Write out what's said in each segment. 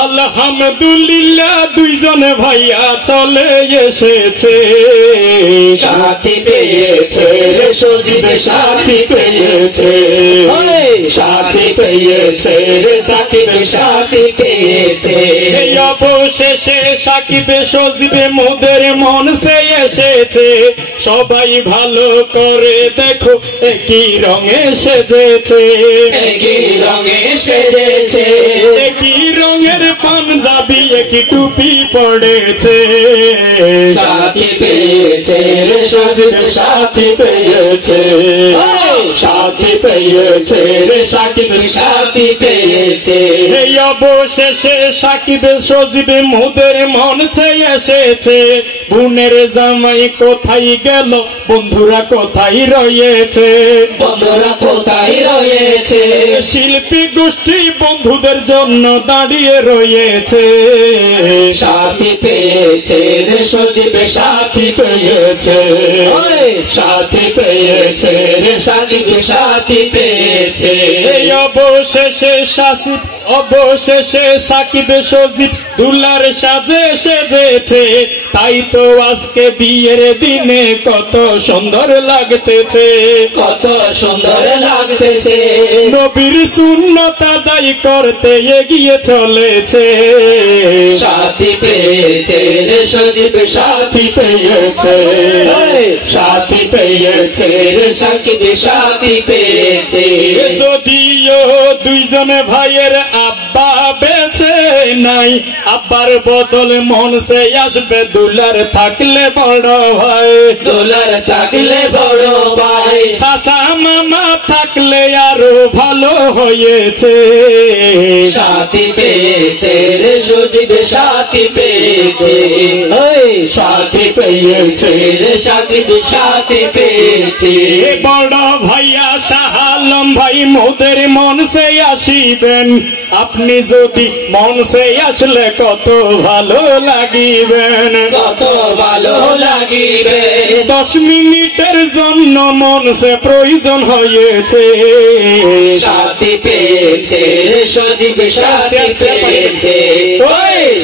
আলহামদুলিল্লাহ দুইজনে ভাইয়া চলে এসেছে, সাথী পেয়েছে রে সজীব, সাথী পেয়েছে, সাথী পেয়েছে রে সাকিব, সাথী পেয়েছে। এই অবশেষে সাকিব সজীব মোদের মন সে এসেছে, সবাই ভালো করে দেখো একই রঙে সেজেছে, একই রঙে সেজেছে, একই রঙের পাঞ্জাবি একই টুপি পড়েছে, সাথী পেয়েছে রে সজীব, সাথী পেয়েছে, সাথী পেয়েছে রে সাকিব, সাথী পেয়েছে। এই অবশেষে সাকিব সজীব মোদের মন চেয়ে এসেছে, বোনের জামাই কোথায় গেল, বন্ধুরা কোথায় রয়েছে, বন্ধুরা কোথায় রয়েছে, শিল্পী গোষ্ঠী বন্ধুদের জন্য দাঁড়িয়ে রয়েছে, সাথী পেয়েছে রে সজীব, সাথী পেয়েছে, সাথী পেয়েছে রে সাকিব, সাথী পেয়েছে। এই অবশেষে সাকিব সজীব দুলার সাজে সেজেছে, তাই তো আজকে বিয়ের দিনে কত সুন্দর লাগতেছে, কত সুন্দর লাগতেছে, নবীর সুন্নত আদায় করতে এগিয়ে চলেছে, সাথী পেয়েছে রে সজীব, সাথী পেয়েছে, সাথী পেয়েছে রে সাকিব, সাথী পেয়েছে। যদিও দুইজনে ভাইয়ের আব্বা বেঁচে নাই, আব্বার বদল মন সে আসবে দুলার থাকলে বড় ভাই, দুলার থাকলে বড় ভাই, চাচা মামা থাকলে আরো ভালো হয়েছে, সাথী পেয়েছে রে সজীব, সাথী পেয়েছে, সাথী পেয়েছে রে সাকিব, সাথী পেয়েছে। বড় ভাইয়া শাহ আলম ভাই মোদের মন সে আসিবেন, আপনি যদি মন সে আসলে কত ভালো লাগিবেন, কত ভালো লাগিবে, 10 মিনিটের জন্য মন সে প্রয়োজন হয়েছে, সাথী পেয়েছে রে সজীব, সাথী পেয়েছে,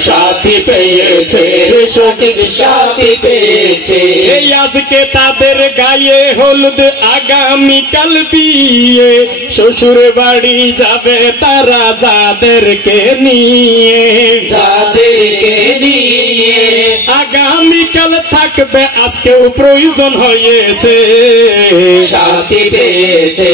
সাথী পেয়েছে রে সজীব, সাথী পেয়েছে। এই আজকে তাদের গায়ে হলুদ, আগামীকাল বিয়ে, শ্বশুর বাড়ি যাবে তারা যাদেরকে নিয়ে, যাদেরকে নিয়ে আগামীকাল থাকবে আজকেও প্রয়োজন হয়েছে, সাথী পেয়েছে।